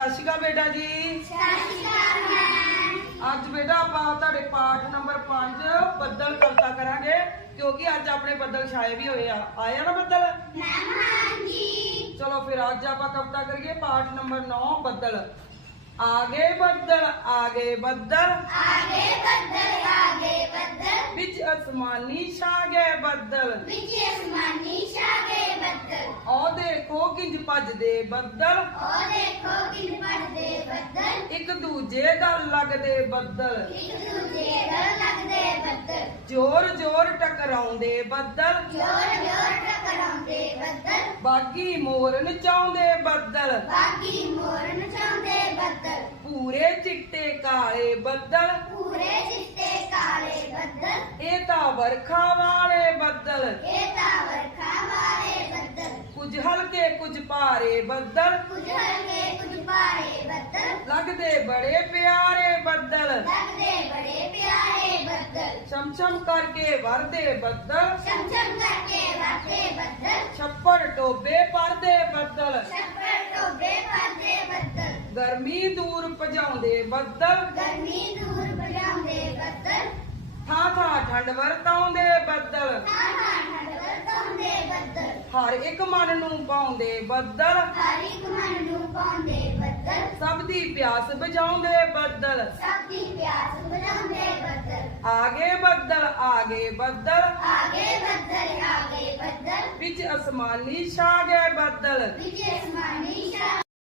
ਸਤਿ ਸ਼੍ਰੀ ਅਕਾਲ ਬੇਟਾ ਜੀ ਅੱਜ ਬੇਟਾ ਆਪਾਂ ਤੁਹਾਡੇ ਪਾਠ ਨੰਬਰ 5 ਬੱਦਲ ਕਵਿਤਾ ਕਰਾਂਗੇ ਕਿਉਂਕਿ ਅੱਜ ਆਪਣੇ ਬੱਦਲ ਛਾਏ ਵੀ ਹੋਏ ਆ ਆਇਆ ਨਾ ਬੱਦਲ ਚਲੋ ਫਿਰ ਅੱਜ ਆਪਾਂ ਕਵਿਤਾ ਕਰੀਏ ਪਾਠ ਨੰਬਰ 9 ਬੱਦਲ ਆਗੇ ਬੱਦਲ ਆਗੇ ਬੱਦਲ ਵਿੱਚ ਅਸਮਾਨੀ ਛਾ ਗਏ ਬੱਦਲ ਉਹ ਦੇਖੋ ਕਿੰਜ ਭੱਜਦੇ ਬੱਦਲ ਇੱਕ ਦੂਜੇ ਗੱਲ ਲੱਗਦੇ ਬੱਦਲ, ਜ਼ੋਰ ਜ਼ੋਰ ਟਕਰਾਉਂਦੇ ਬੱਦਲ, ਬਾਗੀ ਮੋਰ ਨਚਾਉਂਦੇ ਬੱਦਲ ਬਾਗੀ ਮੋਰਨ ਚਾਹੁੰਦੇ ਬੱਦਲ, ਪੂਰੇ ਚਿੱਟੇ ਕਾਲੇ ਬੱਦਲ ਪੂਰੇ ਚਿੱਟੇ ਕਾਲੇ ਬੱਦਲ ਇਹ ਤਾਂ ਵਰਖਾ ਵਾਲੇ ਬੱਦਲ ਇਹ ਤਾਂ ਵਰਖਾ ਵਾਲੇ ਬੱਦਲ ਕੁਝ ਹਲਕੇ ਕੁਝ ਭਾਰੇ ਬੱਦਲ ਕੁਝ ਹਲਕੇ ਕੁਝ ਭਾਰੇ ਬੱਦਲ ਲੱਗਦੇ ਬੜੇ ਪਿਆਰੇ ਬੱਦਲ ਲੱਗਦੇ ਬੜੇ ਪਿਆਰੇ ਬੱਦਲ ਛਮ ਕਰਕੇ ਵਰਦੇ ਬੱਦਲ ਚਮਚਮ ਕਰਕੇ ਵਾਤੇ ਬੱਦਲ ਛੱਪੜ ਟੋਬੇ ਪਰਦੇ ਬੱਦਲ ਛੱਪੜ ਟੋਬੇ ਪਾਦੇ ਬੱਦਲ ਗਰਮੀ ਦੂਰ ਭਜਾਉਂਦੇ ਬੱਦਲ ਗਰਮੀ ਦੂਰ ਭਜਾਉਂਦੇ ਬੱਦਲ ਥਾਂ ਥਾਂ ਠੰਡ ਵਰਤਾਉਂਦੇ ਬੱਦਲ ਨਾਨਾ ਠੰਡਵਰ ਤਾਉਂਦੇ ਬੱਦਲ ਹਰ ਇੱਕ ਮਨ ਨੂੰ ਪਾਉਂਦੇ ਬੱਦਲ। ਹਰ ਇੱਕ ਮਨ ਨੂੰ ਪਾਉਂਦੇ ਬੱਦਲ। ਸਭ ਦੀ ਪਿਆਸ ਬੁਝਾਉਂਦੇ ਬੱਦਲ। ਸਭ ਦੀ ਪਿਆਸ ਬੁਝਾਉਂਦੇ ਬੱਦਲ। ਆਗੇ ਬੱਦਲ ਆਗੇ ਬੱਦਲ। ਆਗੇ ਬੱਦਲ ਆਗੇ ਬੱਦਲ। ਵਿੱਚ ਅਸਮਾਨੀ ਛਾ ਗਏ ਬੱਦਲ। ਵਿਜੇ ਸਮਾਨੀ ਸ਼ਾ